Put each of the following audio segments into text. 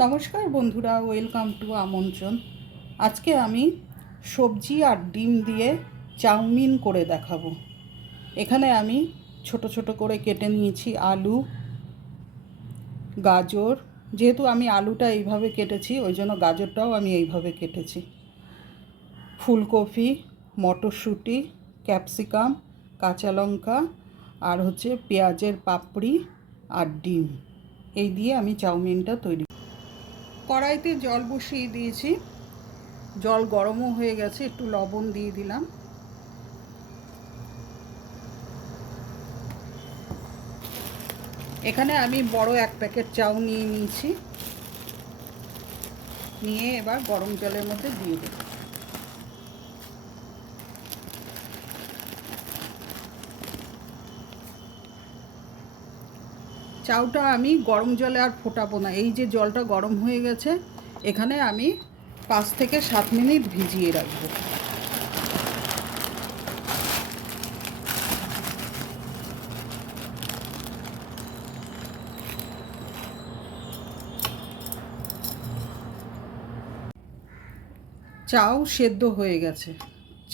নমস্কার বন্ধুরা, welcome to আমন্ত্রণ। আজকে আমি সবজি আর ডিম দিয়ে চাউমিন করে দেখাবো। এখানে আমি ছোট ছোট করে কেটে নিয়েছি আলু, গাজর। যেহেতু আমি আলুটা এইভাবে কেটেছি, ওই জন্য গাজরটাও আমি এইভাবে কেটেছি। ফুলকপি, মটরশুঁটি, ক্যাপসিকাম, কাঁচা লঙ্কা আর পেঁয়াজের পাপড়ি আর ডিম। এই দিয়ে আমি চাউমিনটা তৈরি। কড়াইতে জল বসিয়ে দিয়েছি, জল গরমও হয়ে গেছে, একটু লবণ দিয়ে দিলাম। এখানে আমি বড় এক প্যাকেট চাউ নিয়ে নিয়েছি, নিয়ে এবার গরম জলের মধ্যে দিয়ে দেব। চাউটা আমি গরম জলে আর ফোটাবো না, এই যে জলটা গরম হয়ে গেছে, এখানে আমি 5 থেকে 7 মিনিট ভিজিয়ে রাখবো। চাউ সেদ্ধ হয়ে গেছে।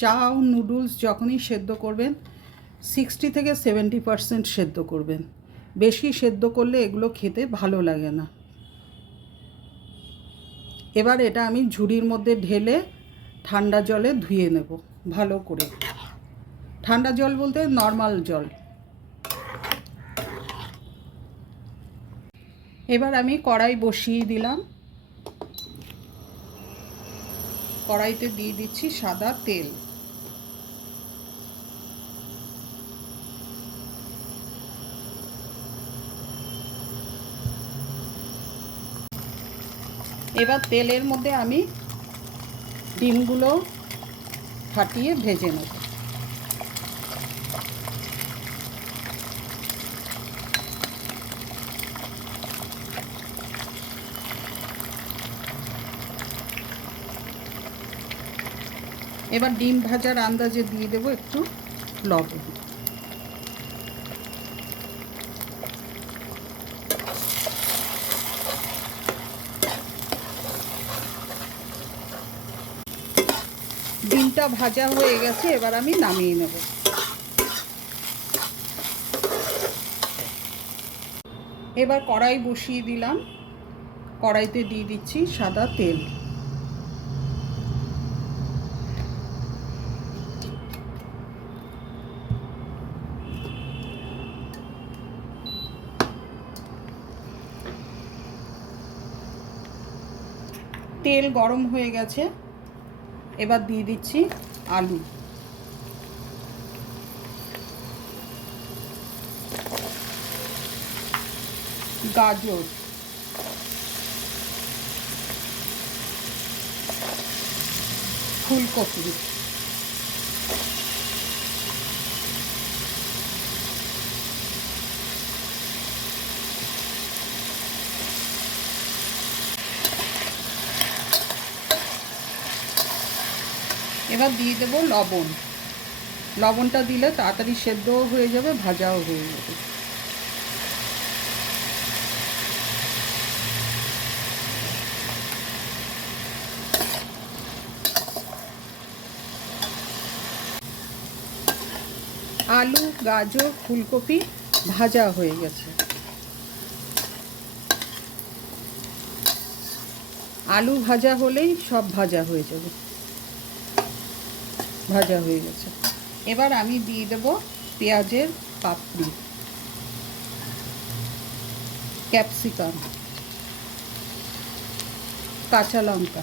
চাউ নুডলস যখনই সেদ্ধ করবেন 60 থেকে 70% সেদ্ধ করবেন। বেশি সেদ্ধ করলে এগুলো খেতে ভালো লাগে না। এবার এটা আমি ঝুড়ির মধ্যে ঢেলে ঠান্ডা জলে ধুয়ে নেব ভালো করে। ঠান্ডা জল বলতে নর্মাল জল। এবার আমি কড়াই বসিয়ে দিলাম। কড়াইতে দিয়ে দিচ্ছি সাদা তেল। এবার তেলের মধ্যে আমি ডিমগুলো ফাটিয়ে ভেজে নেব। এবার ডিম ভাজার আন্দাজে দিয়ে দেবো একটু লবণ। ডিমটা ভাজা হয়ে গেছে, এবার আমি নামিয়ে নেব। এবার কড়াই বসিয়ে দিলাম। কড়াইতে দিয়ে দিচ্ছি সাদা তেল। তেল গরম হয়ে গেছে, এবার দিয়ে দিচ্ছি আলু, গাজর, ফুলকপি, এবার দিয়ে দেবো লবণ। লবণটা দিলে তাড়াতাড়ি সেদ্ধও হয়ে যাবে, ভাজাও হয়ে যাবে। আলু, গাজর, ফুলকপি ভাজা হয়ে গেছে। আলু ভাজা হলেই সব ভাজা হয়ে যাবে। ভাজা হয়ে গেছে, এবার আমি দিয়ে দেব পেঁয়াজের পাপড়ি, ক্যাপসিকাম, কাঁচা লঙ্কা,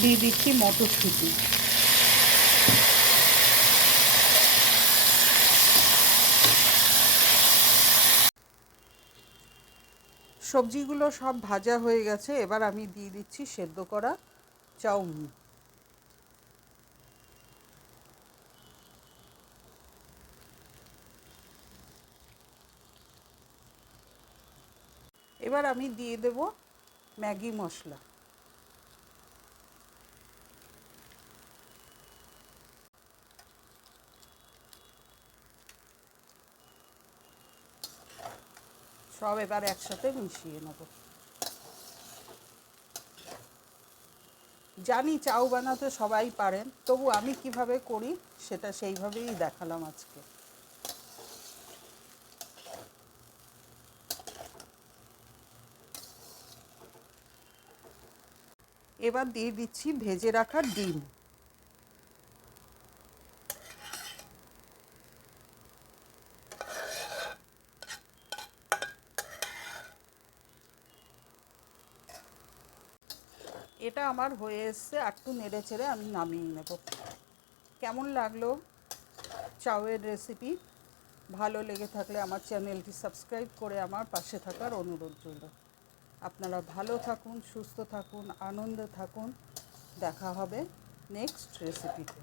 দিয়ে দিচ্ছি মটরশুঁটি। সবজিগুলো সব ভাজা হয়ে গেছে, এবার আমি দিয়ে দিচ্ছি সেদ্ধ করা চাউমিন। এবার আমি দিয়ে দেব ম্যাগি মশলা। সব এবার একসাথে মিশিয়ে নেব। জানি চাউ বানাতে সবাই পারেন, তবু আমি কিভাবে করি সেটা সেইভাবেই দেখালাম আজকে। এবার দিয়ে দিচ্ছি ভেজে রাখা ডিম। এটা আমার হয়ে এসছে, একটু নেড়ে চেড়ে আমি নামিয়ে নেব। কেমন লাগলো চাউয়ের রেসিপি? ভালো লেগে থাকলে আমার চ্যানেলটি সাবস্ক্রাইব করে আমার পাশে থাকার অনুরোধ রইল। আপনারা ভালো থাকুন, সুস্থ থাকুন, আনন্দে থাকুন। দেখা হবে নেক্সট রেসিপিতে।